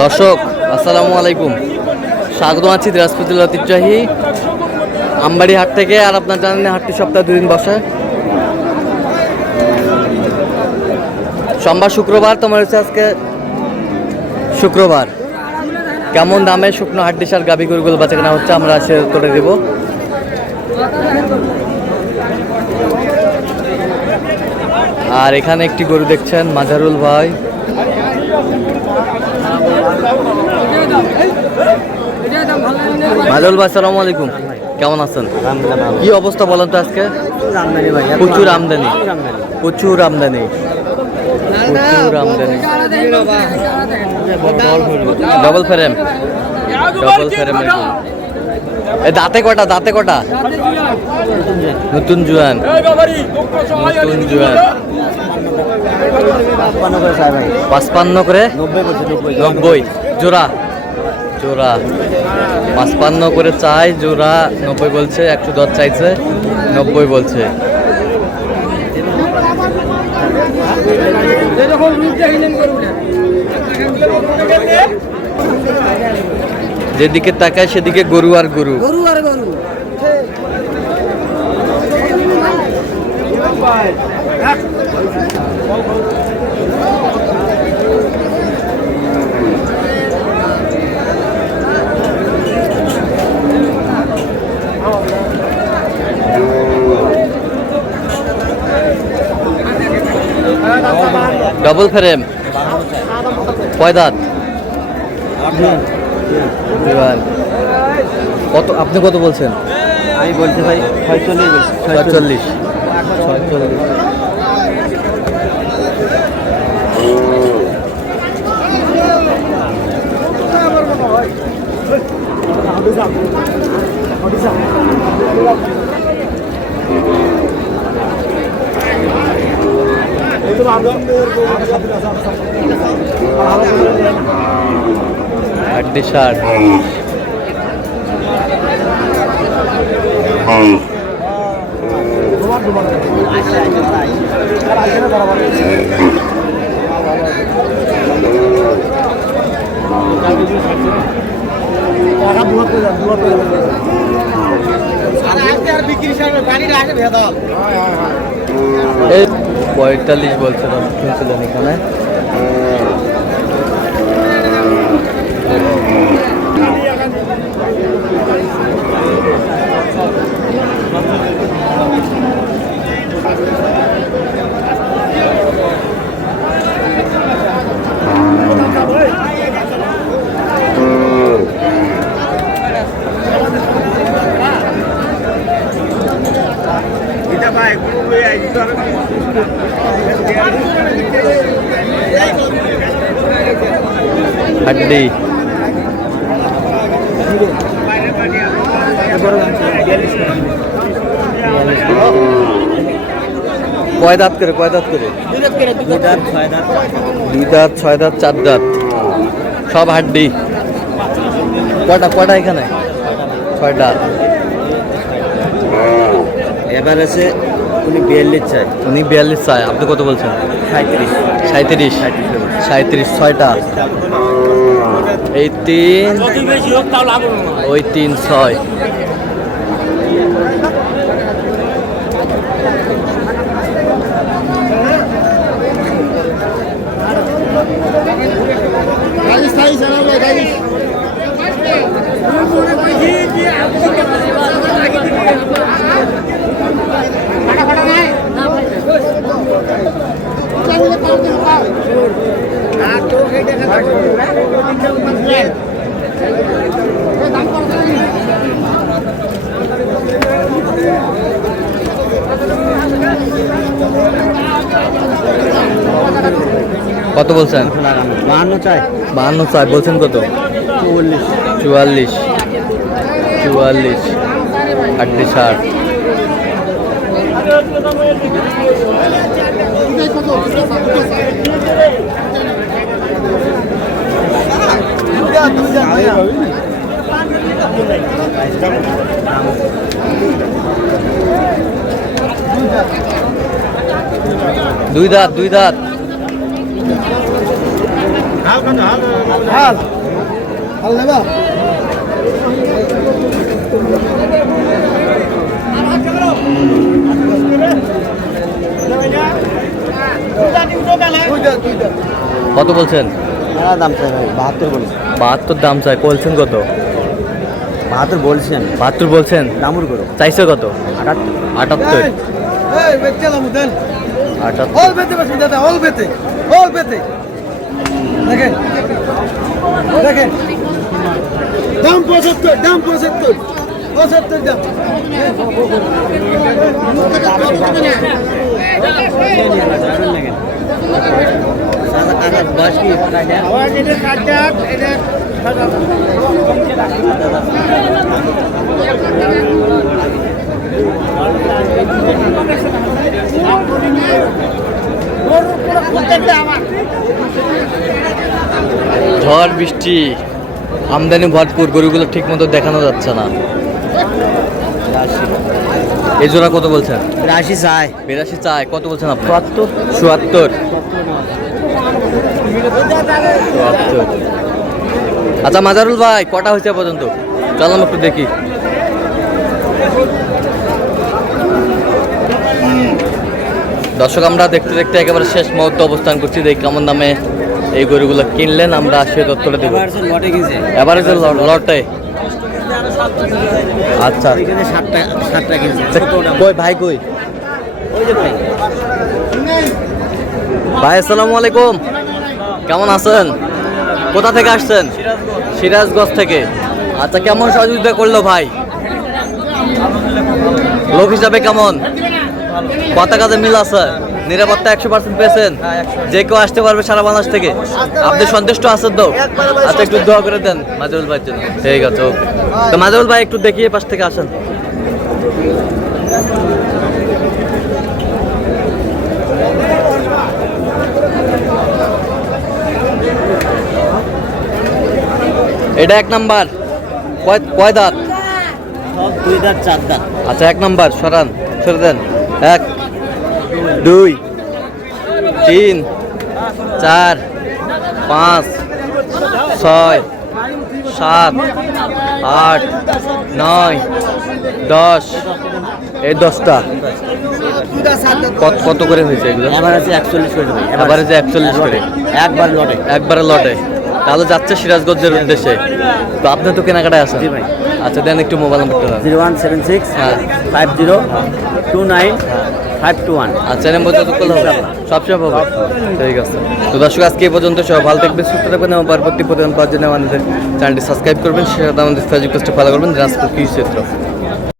দর্শক আসসালামু আলাইকুম, স্বাগত আছি দিনাজপুর জেলার ঐতিহ্যবাহী আমবাড়ি হাট থেকে। আর আপনার জানেন হাটটি সপ্তাহে 2 দিন বসে, সোমবার শুক্রবার। তোমার হচ্ছে আজকে শুক্রবার। কেমন দামে শুকনো হাড্ডি সার গাভী গরুগুলো বাঁচা কেনা হচ্ছে আমরা সে করে দেব। আর এখানে একটি গরু দেখছেন মাজারুল ভাই। মাজারুল ভাই আসসালামু আলাইকুম, কেমন আছেন? কি অবস্থা বলেন তো আজকে? প্রচুর আমদানি, প্রচুর আমদানি, প্রচুর আমদানি। Double frame, double frame. দাঁতে কটা, দাঁতে কটা? নতুন জুয়ান, নতুন জুয়ান। 55 করে 90 জোড়া, জোড়া 55 করে চাই, জোড়া 90 বলছে। 110 চাইছে, 90 বলছে। যেদিকে তাকায় সেদিকে গরু আর গরু, গরু আর গরু। ডবল ফ্রেম, কয় দাঁত? কত আপনি কত বলছেন? আমি বলছি ভাই 46। 46। হাড্ডি সার। এই 45 বলছে শুনছিলেন এখানে। হাড্ডি কয় দাঁত করে, কয় দাঁত করে? 2 দাঁত, 6 দাঁত, 2 দাঁত, 6 দাঁত, 4 দাঁত, সব হাড্ডি। কটা কটা এখানে? 6টা। এবার আছে উনি 42 চাই। উনি 42 চায়, আপনি কত বলছেন? 37। 37, 37, 6টা। এই 3, ওই 3, 6। কত বলছেন? 52 চাই। 52 চাই, বলছেন কত? 44। 44, হাড্ডি সার। দুই দাঁত, দুই দাঁত। কত বলছেন? দাম চাই ভাই 72 বলছি। 72 দাম চাই, বলছেন কত? 72 বলছি আমি। 72 বলছেন, দামুর করো। চাইছে কত? 78। 78 দেখেন দাম 75, দাম 75, 75 দাম। ঝড় বৃষ্টি, আমদানি ভরপুর, গরুগুলো ঠিক মতো দেখানো যাচ্ছে না। এই জোড়া কত বলছেন? 82 চাই। 82 চাই, কত বলছেন আপনি? 74। আচ্ছা মাজারুল ভাই, কটা হয়েছে পর্যন্ত? চললাম একটু দেখি। দর্শক, আমরা দেখতে দেখতে একেবারে শেষ মুহূর্তে অবস্থান করছি। দেখি কেমন দামে এই গরুগুলো কিনলেন, আমরা সে তথ্যটা দেবো। লটে কিনছে। এভারেজের লটে। আচ্ছা, এখানে 7টা কিনছে। কই ভাই, কই ওই যে ভাই। ভাই আসসালামু আলাইকুম, কেমন আছেন? কোথা থেকে আসছেন? সিরাজগঞ্জ থেকে। আচ্ছা, কেমন সহযোগিতা করলো ভাই? লোক হিসাবে কেমন? কথা কাজে মিল আছে? নিরাপত্তা 100% পেয়েছেন? যে কেউ আসতে পারবে সারা বাংলাদেশ থেকে? আপনি সন্তুষ্ট আছেন তো? আচ্ছা, একটু দোয়া করে দেন মাজরুল ভাইয়ের জন্য। ঠিক আছে, ওকে। তো মাজরুল ভাই একটু দেখিয়ে পাশ থেকে আসেন। এটা 1 নাম্বার। কয় দাঁত? সব 2 দাঁত 4 দাঁত। আচ্ছা, 1 নাম্বার সরান, সরে দেন। 1 2 3 4 5 6 7 8 9 10। এই 10টা কত করে হয়েছে এগুলো? এভারেজে 41 করে ভাই। এভারেজে 41 করে একবারে লটে। তাহলে যাচ্ছে সিরাজগঞ্জের উদ্দেশ্যে। তো আপনি তো কেনাকাটায় আছেন। জি ভাই। আচ্ছা, দেন একটু মোবাইল নাম্বারটা দেন। 0176 হ্যাঁ। 5029 521। আচ্ছা, এর মধ্যে তো করলে হবে, সবসময় হবে। ঠিক আছে। তো দর্শক, আজকে এই পর্যন্ত। সবাই ভালো থাকবেন, সুস্থ থাকবেন এবং পরবর্তী প্রতিদিন পাওয়ার জন্য আমাদের চ্যানেলটি সাবস্ক্রাইব করবেন, সেটা আমাদের ফেসবুক পেজটা ফলো করবেন, দিনাজপুর কৃষি ক্ষেত্র।